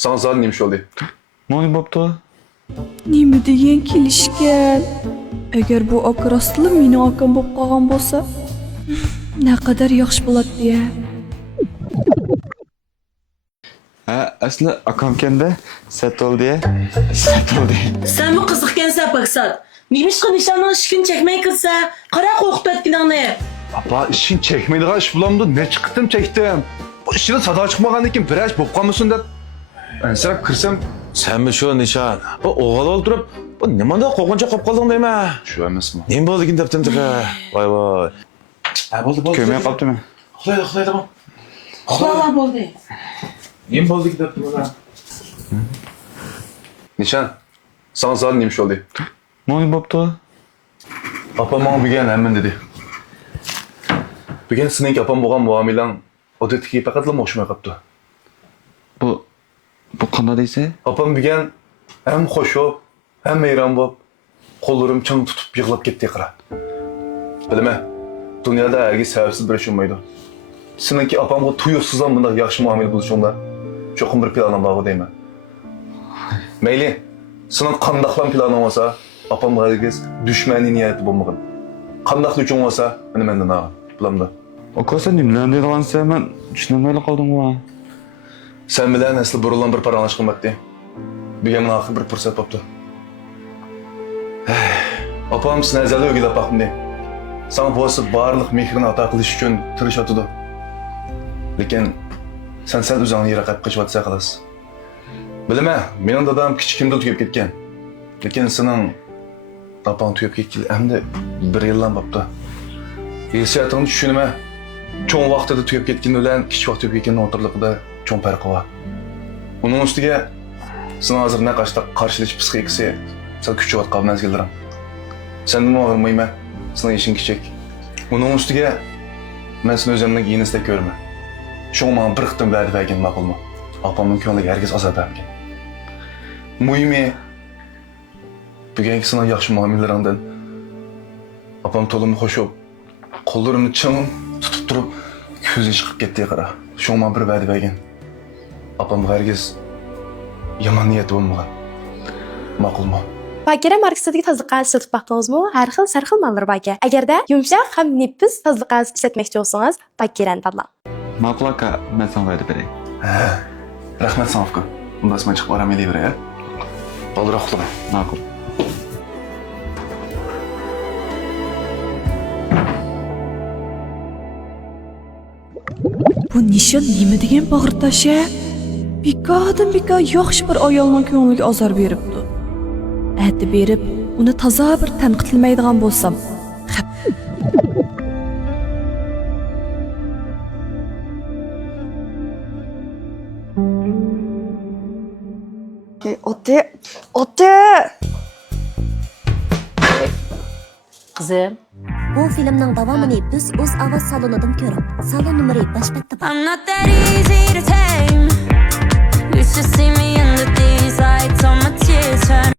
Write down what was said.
Sana zaten neymiş oldu? Ne oluyor bapta? Nima degan kelishgan? Agar bu akrasli meni akam bo'lib qolgan bo'lsa, naqadar yaxshi bo'ladi-ya. Ha, aslında akamken de set oldu ya. Set oldu. Sen bu kızıkken baksat. Neymiş ki nişanlının şükün çekmeyi kılsa, kara korktu etkin anı. Apa işin çekmeydi iş bulamdı. Ne çıktım çektim. Bu işine sada çıkmagan ekan biraz bo'lib qolmasin deb. Ensirab kirsam Sen mi şu nişan? Bu oğal oldurup, bu nimanda qo'rqincha qolib qolding deymi? shu emasmi? Nem bo'ldi ekan debdim tiqa. Voy voy. Ha bo'ldi. Kömeye kaptı mı? Uxlaydi tamam. Kulağlar oldu. Nem bo'ldi debdim ona. Nişan. Sana zaten neymiş oldu? Ne oluyor bapta? Apam bana bir hemen dedi. Bir gen senin apam bo'lgan muamilan odetki faqatla hoşuma qapti. Bu kanda değilse? Apam bir gen hem hoş olup hem meyran bo'lib, qo'llarim chang tutib yig'lab ketdi qara. Bilma, dunyoda ergi sababsiz bir ish bo'lmaydi. Seninki apamga tuyuqsizdan bunday yaxshi muomala qilishingda cho'qim bir planim bor deyman. Mayli, sening qandaqlan planing bo'lsa, apamga hergiz dushmaniy niyati bo'lmagan. Qandaq uchun bo'lsa, meni mendan al, bilamda. O kadar sen nimlendi lan sen ben düşünemeli kaldım va. Sen bilan asli burilgan bir paranlash qilmatdi. Bugun oxir bir fursat bo'libdi. Apam seni azali o'g'ilab baqmdi. Sana bo'lsa barliq mehrini ato qilish uchun tirishotdi. Lekin sen o'zingni yiroqqa qo'yib xolos. Bilma, mening dadam kichikimda tugab ketgan. Lekin sening apang tugab ketgan endi 1 yildan bo'libdi. Hissiyotini tushunma. Cho'ng vaqtida tugab ketgan bilan kichik vaqtda tugab ketganning o'rtaligida cho'ng farqi bor. Uning ustiga sen hozir naqashda qarshilish psixikasi sal kuchayotgan mezgillar. Senden ağırmayma, sana işin kichik. Uning ustiga men seni o'zimning yinasida ko'raman. Sho'ng men bir qitim va'da bergan ma'qulmi? Apamning ko'ngliga hargiz azob bermagan. Muhimi bugungi sana yaxshi muomalaringdan apam to'lim xo'shib, qo'llarimni chang tutib turib ko'zi chiqib ketdi qara. Sho'ng men bir va'da bergan. Apam hargiz yomon niyat bo'lmagan. Ma'qulmi? Bakira marketdagi tozliqqa sotib baqdingizmi? Har xil sarxil mallar bor. Agarda yumshoq ham nefis tozliqqa ishlatmoqchi bo'lsangiz, Bakirani tanlang. Ma'qul aka, ben sana va'da berey. Rahmat sana uka. Unda asman chiqib boramaylik ya. Boldiroq uxlama. Ma'qul. Bu nishon nima degan bag'ritash-a? Beka yaxshi bir ayolning ko'ngliga azor beribdi. Ati berib, uni toza bir tanqidlamaydigan bo'lsam, Oti! Kızım. Bu filmning davomini biz o'z ovoz salonidan ko'rib, salon nomeri 5 I'm not that easy to tame. You should see me under these lights, all my tears turn